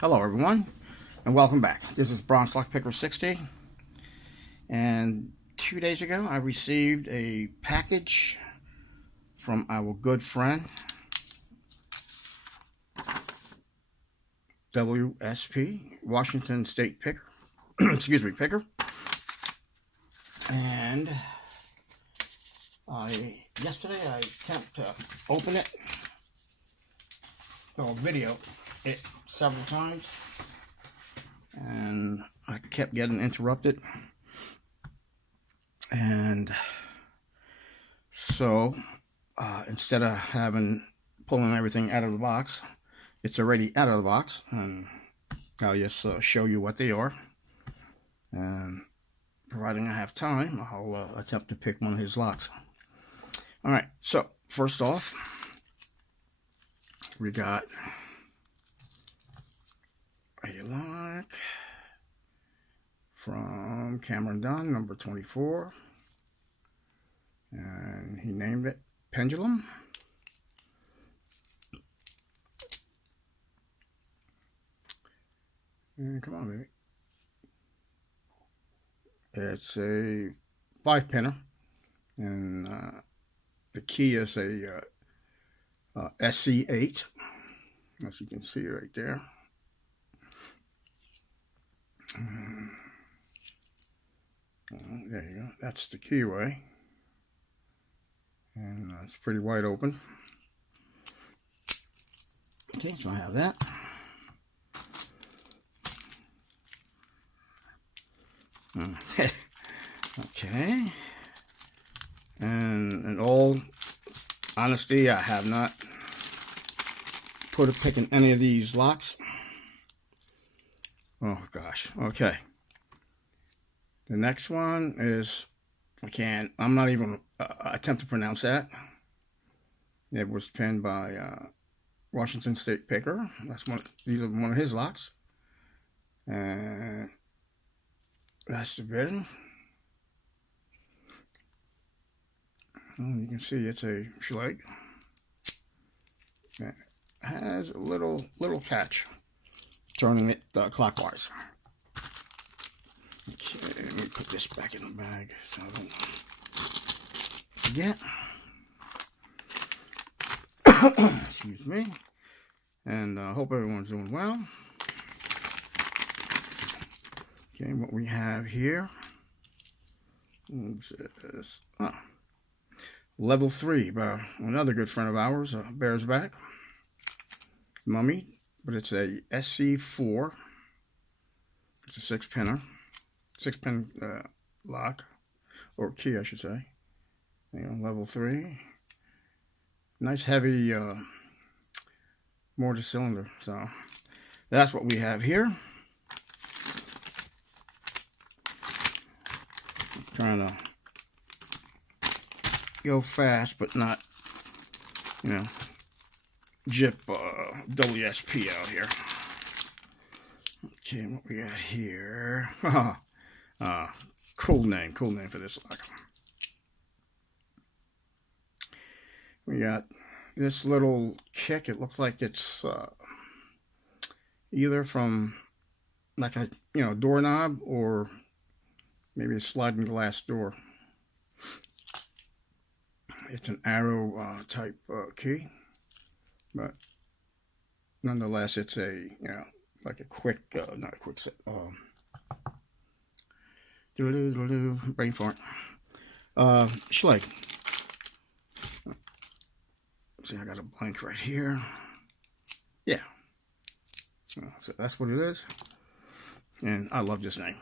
Hello everyone, and welcome back. This is Bronze Lock Picker 60, and 2 days ago I received a package from our good friend W.S.P, Washington State Picker, excuse me, Picker, and yesterday I attempted to open it, or video it several times, and I kept getting interrupted, and so instead of pulling everything out of the box, it's already out of the box, and I'll just show you what they are, and providing I have time, I'll attempt to pick one of his locks. Alright, so first off, we got a lock from Cameron Dunn, number 24, and he named it Pendulum. And come on, baby. It's a 5-pinner, and the key is a SC8, as you can see right there. There you go. That's the keyway, and it's pretty wide open. Okay, so I have that. Okay, and in all honesty, I have not put a pick in any of these locks. Oh gosh. Okay, the next one is, I'm not even attempt to pronounce that. It was pinned by Washington State Picker. These are one of his locks, and that's the bidding. You can see it's a Spp'd. It has a little catch, turning it clockwise. Okay, let me put this back in the bag so I don't forget. Excuse me. And I hope everyone's doing well. Okay, what we have here is Level 3 by another good friend of ours, Bears Back Mummy, but it's a SC4. It's a 6-pin lock, or key, I should say. Level 3. Nice heavy mortar cylinder. So that's what we have here. I'm trying to go fast, but not, jip W.S.P out here. Okay, what we got here? Cool name for this lock. We got this little kick. It looks like it's either from like a doorknob or maybe a sliding glass door. It's an arrow type key, but nonetheless, it's a like a quick, not a quick set. Brain fart. Spp'd. See, I got a blank right here. Yeah. So that's what it is. And I love this name.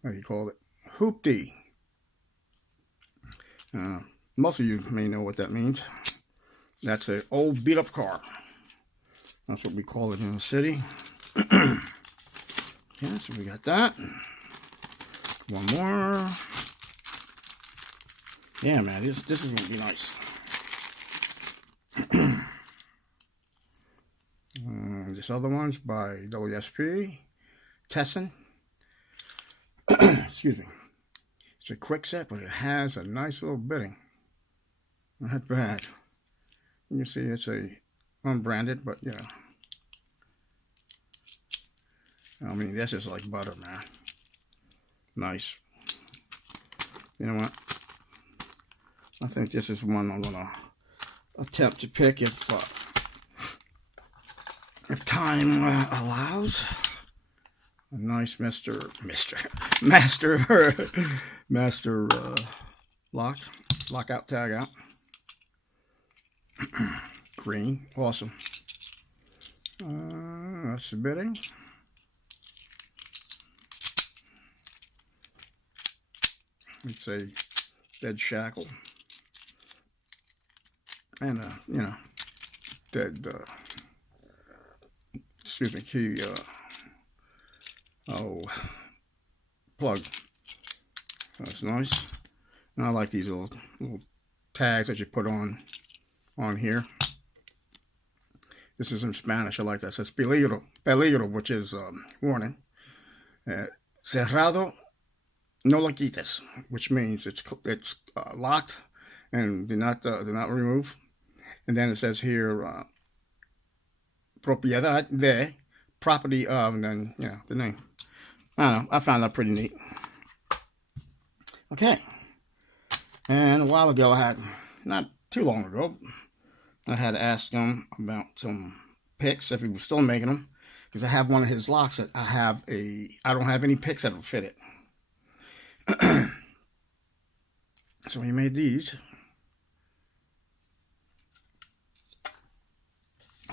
What do you call it? Spp'd. Most of you may know what that means. That's an old beat-up car. That's what we call it in the city. Okay, so we got that. One more. Yeah, man, this is going to be nice. This other one's by W.S.P. Tessen. Excuse me. It's a quick set, but it has a nice little bitting. Not bad. You can see it's a unbranded, but I mean, this is like butter, man. Nice. You know what? I think this is one I'm gonna attempt to pick if time allows. A nice master lockout tag out. Green, awesome. Spp'd. It's a dead shackle. And you know, dead excuse me, key plug. That's nice. And I like these little tags that you put on here. This is in Spanish. I like that. It says peligro, which is warning. Cerrado, no lo quites, which means it's locked and do not remove. And then it says here, propiedad de, property of, and then you know the name. I don't know. I found that pretty neat. Okay. And a while ago, not too long ago, I had asked him about some picks if he was still making them, because I have one of his locks that I don't have any picks that will fit it. So he made these.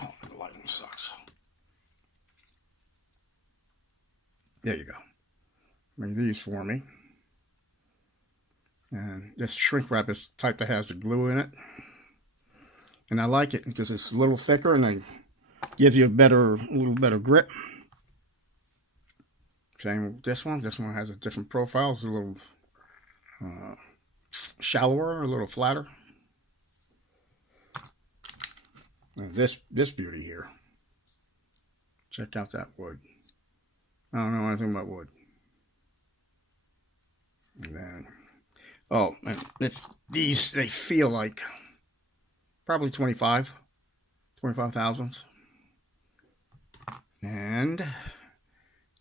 Oh, the lighting sucks. There you go. Made these for me. And this shrink wrap is the type that has the glue in it. And I like it because it's a little thicker and it gives you a little better grip. Same with this one. This one has a different profile. It's a little shallower, a little flatter. And this beauty here. Check out that wood. I don't know anything about wood. And then, oh, and these, they feel like probably 25,000. And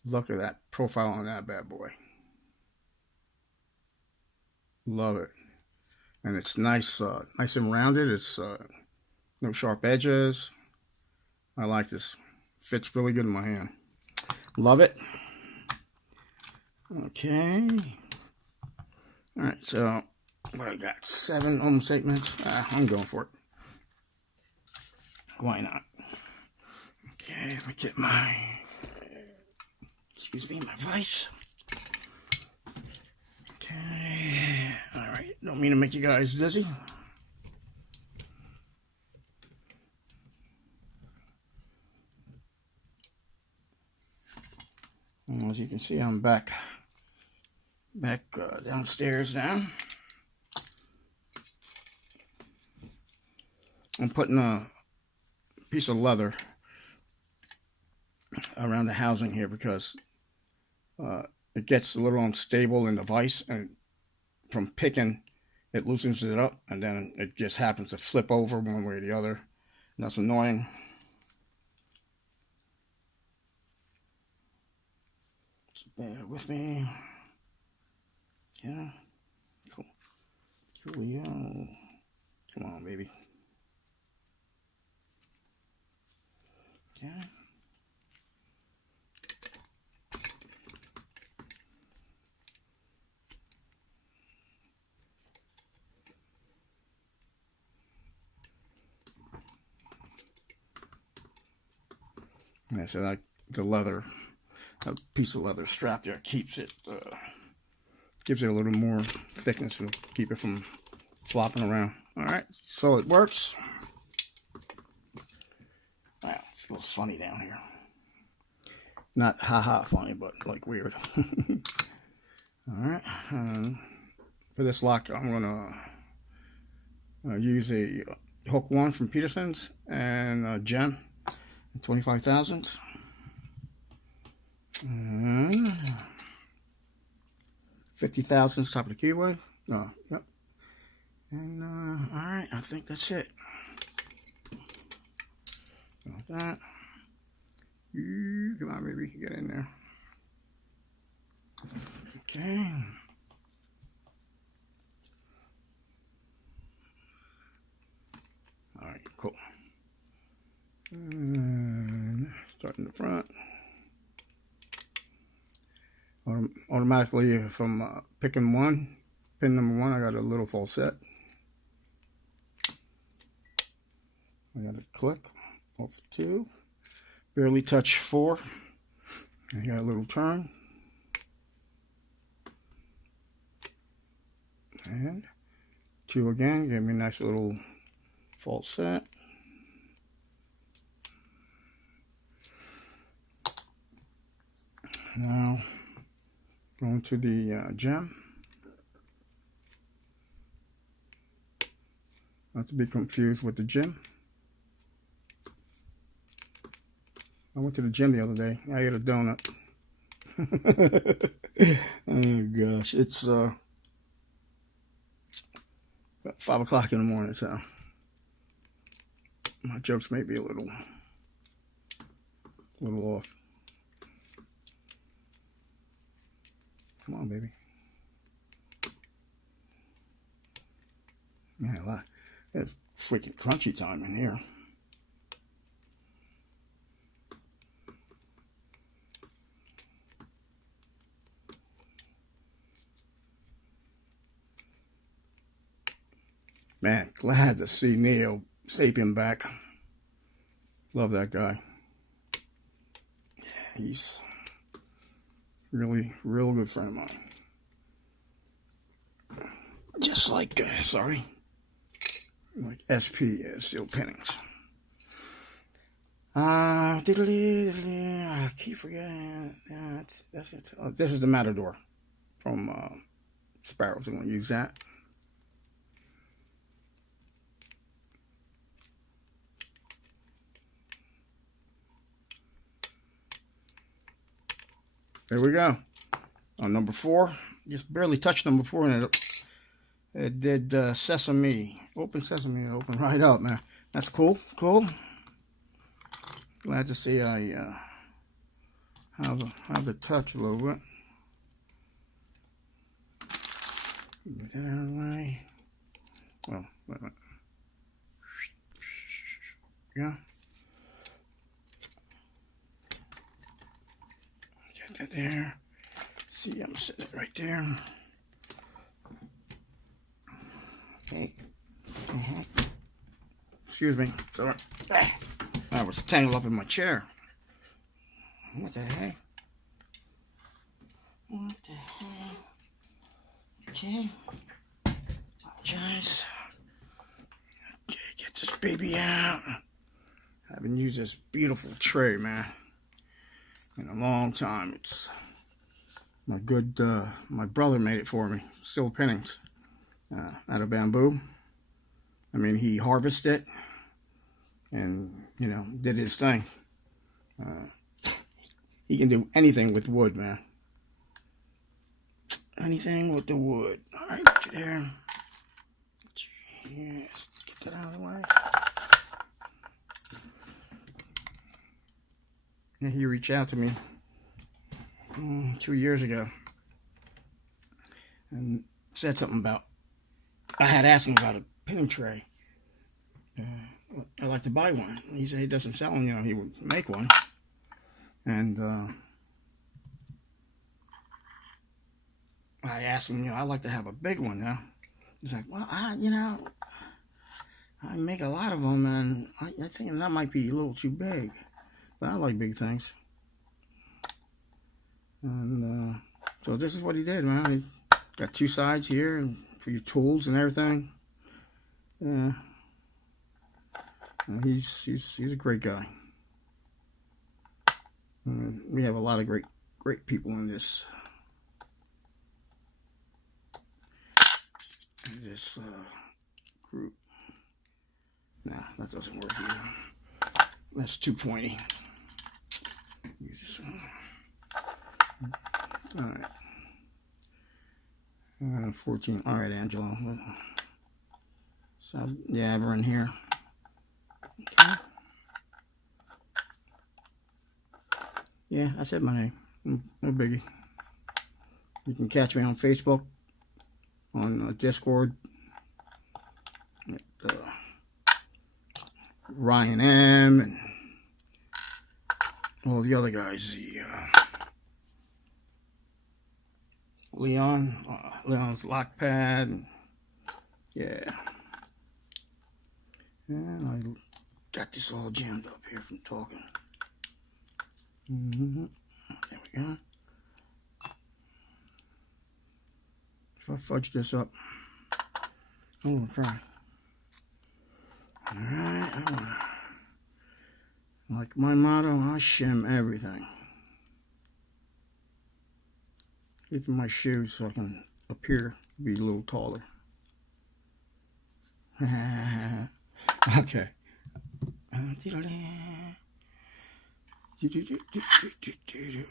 look at that profile on that bad boy. Love it. And it's nice, nice and rounded. It's no sharp edges. I like this. Fits really good in my hand. Love it. Okay. All right, so what I got? 7, almost 8 minutes. I'm going for it. Why not? Okay, let me get my, excuse me, my vice. Okay, all right. Don't mean to make you guys dizzy. And as you can see, I'm back downstairs now. I'm putting a piece of leather around the housing here because it gets a little unstable in the vise, and from picking it loosens it up, and then it just happens to flip over one way or the other, and that's annoying. So bear with me. Yeah, cool. Here we go. Come on, baby. Okay. Yeah, so like the leather, a piece of leather strap there keeps it, gives it a little more thickness and keep it from flopping around. All right, so it works. Wow, it feels funny down here. Not haha funny, but like weird. All right, for this lock, I'm gonna use a hook 1 from Peterson's and a gem, 25,000. 50,000 top of the keyway. Yep. And all right, I think that's it. Like that. Come on, baby, get in there. Okay. All right, cool. And start in the front. Automatically, if I'm picking one, pin number one, I got a little falset. I got to click off two, barely touch four. I got a little turn. And two again, give me a nice little falset. Now, going to the gem. Not to be confused with the gym. I went to the gym the other day. I ate a donut. Oh gosh, it's about 5 o'clock in the morning, so my jokes may be a little off. Come on, baby. Man, it's freaking crunchy time in here. Man, glad to see Neo Sapien back. Love that guy. Yeah, he's really, real good friend of mine. Just like, like SP Steel Pinnings. I keep forgetting. That's it. Oh, this is the Matador from Sparrows. I'm going to use that. There we go. On number 4, just barely touched number 4, and it did sesame. Open sesame, open right up, man. That's cool, cool. Glad to see I have the touch a little bit. Get that out of the way. Well, wait a minute. Yeah. Get that there. See, I'm setting it right there. Okay. Excuse me. Sorry. I was tangled up in my chair. What the heck? What the heck? Okay. Apologize. Okay, get this baby out. I haven't used this beautiful tray, man, in a long time. It's my good, my brother made it for me. Steel Pinnings. Out of bamboo. I mean, he harvested it and, you know, did his thing. He can do anything with wood, man. Anything with the wood. All right, get you there. Yes, get that out of the way. And he reached out to me 2 years ago and said something about, I had asked him about a pinning tray. I'd like to buy one. He said he doesn't sell them, you know, he would make one. And I asked him, you know, I'd like to have a big one now. He's like, well, you know, I make a lot of them, and I think that might be a little too big. But I like big things. And so this is what he did, man. He got 2 sides here and for your tools and everything. Yeah. And he's a great guy. We have a lot of great people in this group. Nah, that doesn't work either. That's too pointy. Use this one. All right. 14. All right, Angelo. So yeah, we're in here. Okay. Yeah, I said my name. No biggie. You can catch me on Facebook, on Discord, at, Ryan M, and all the other guys. Leon's Lockpad, and yeah. And I got this all jammed up here from talking. There we go. If I fudge this up, I'm gonna try. Alright, like my motto, I shim everything. Even my shoes, so I can appear to be a little taller. Okay.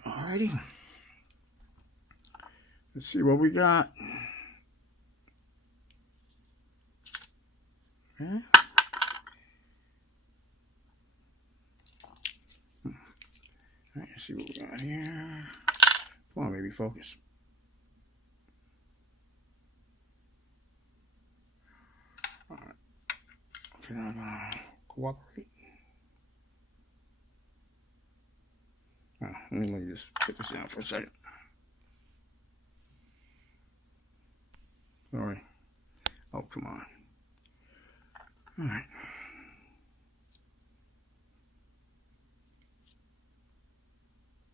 Alrighty. Let's see what we got. Okay. Alright, let's see what we got here. Come on, maybe focus. Alright. If you're not gonna cooperate. Let me just put this down for a second. Sorry. Oh, come on. Alright.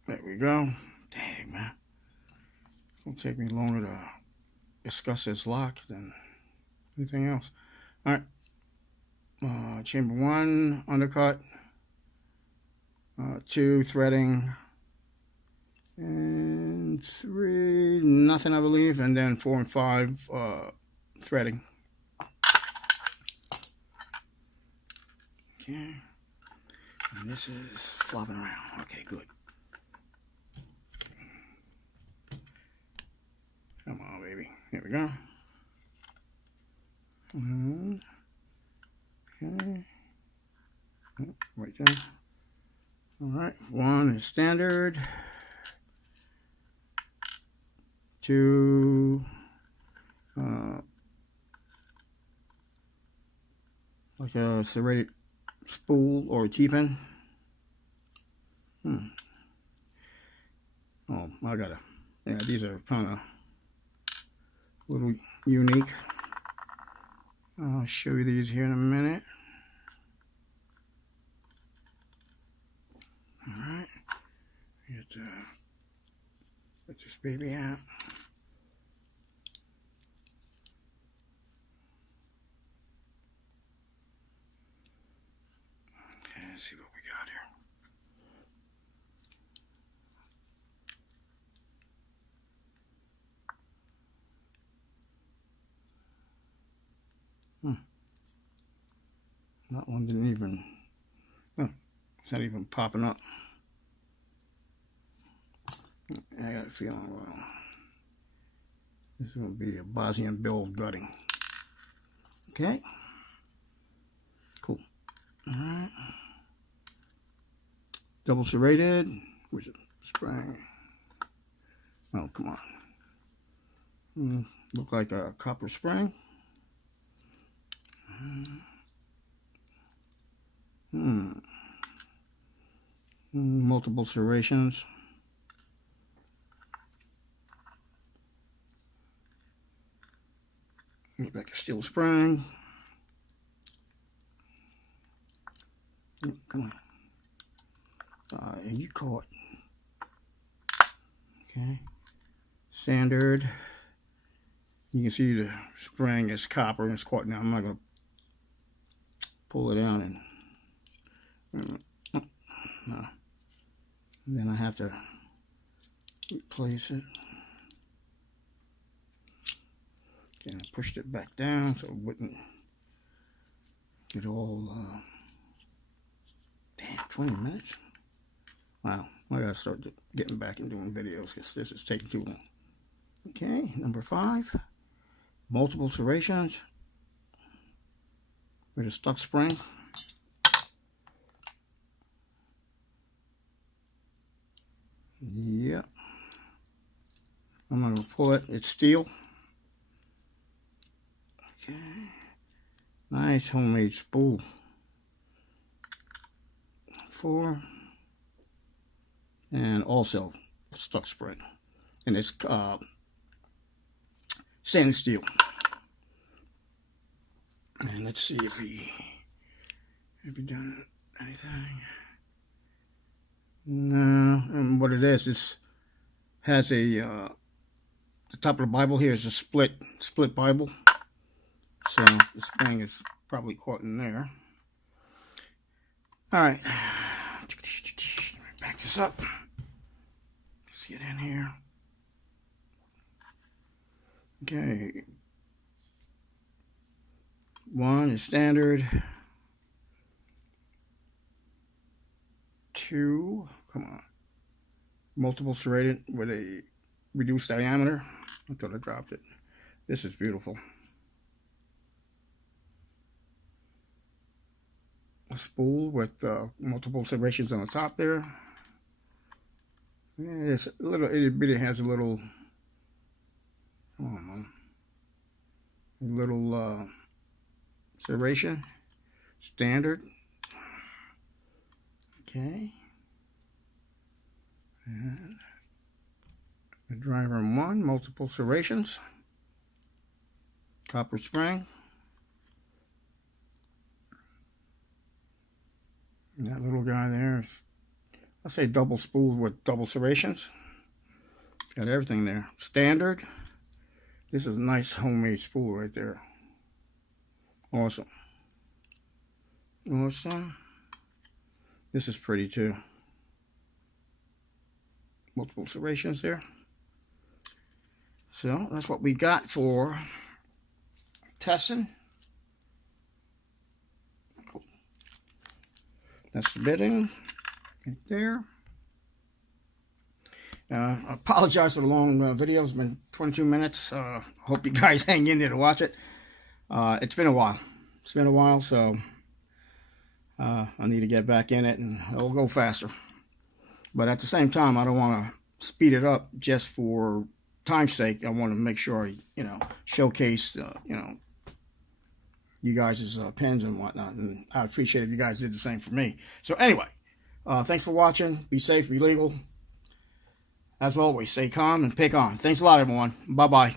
There we go. Dang, man. It's going to take me longer to discuss this lock than anything else. Alright. Chamber 1, undercut. 2, threading. And 3, nothing, I believe. And then 4 and 5, threading. Okay. And this is flopping around. Okay, good. Come on, baby. Here we go. Okay. Oh, right there. Alright, 1 is standard. 2, like a serrated spool or a T-pin. Oh, I gotta. Yeah, these are kind of a little unique. I'll show you these here in a minute. Alright. Let this baby out. Okay, let's see what we got here. That one didn't even, oh, it's not even popping up. I got a feeling, well, this is going to be a Bosnian build gutting. Okay. Cool. Alright. Double serrated. Where's the spring? Oh, come on. Look like a copper spring. Multiple serrations. Look like a steel spring. Come on. You caught. Okay. Standard. You can see the spring is copper and it's caught now. I'm not going to pull it out and no. Then I have to replace it. Okay, I pushed it back down so it wouldn't get all damn, 20 minutes. Wow, I gotta start getting back and doing videos because this is taking too long. Okay, number 5, multiple serrations with a stuck spring. Yep. I'm going to pull it. It's steel. Okay. Nice homemade spool. 4. And also stuck spring. And it's stainless steel. And let's see if he done anything. No, and what it is has a the top of the Bible here is a split Bible, so the spring is probably caught in there. All right, back this up. Let's get in here. Okay, 1 is standard. 2, come on, multiple serrated with a reduced diameter. I thought I dropped it. This is beautiful. A spool with multiple serrations on the top there. Yeah, it's a little, it has a little, I don't know, a little serration, standard. Okay. And the driver 1, multiple serrations, copper spring. And that little guy there is, I'll say double spool with double serrations. Got everything there. Standard. This is a nice homemade spool right there. Awesome. Awesome. This is pretty too. Multiple serrations there. So that's what we got for Tessen. Cool. That's the bidding right there. I apologize for the long video. It's been 22 minutes. Hope you guys hang in there to watch it. It's been a while. It's been a while, so I need to get back in it and it'll go faster. But at the same time, I don't want to speed it up just for time's sake. I want to make sure I, showcase, you guys' pens and whatnot. And I appreciate if you guys did the same for me. So anyway, thanks for watching. Be safe, be legal. As always, stay calm and pick on. Thanks a lot, everyone. Bye-bye.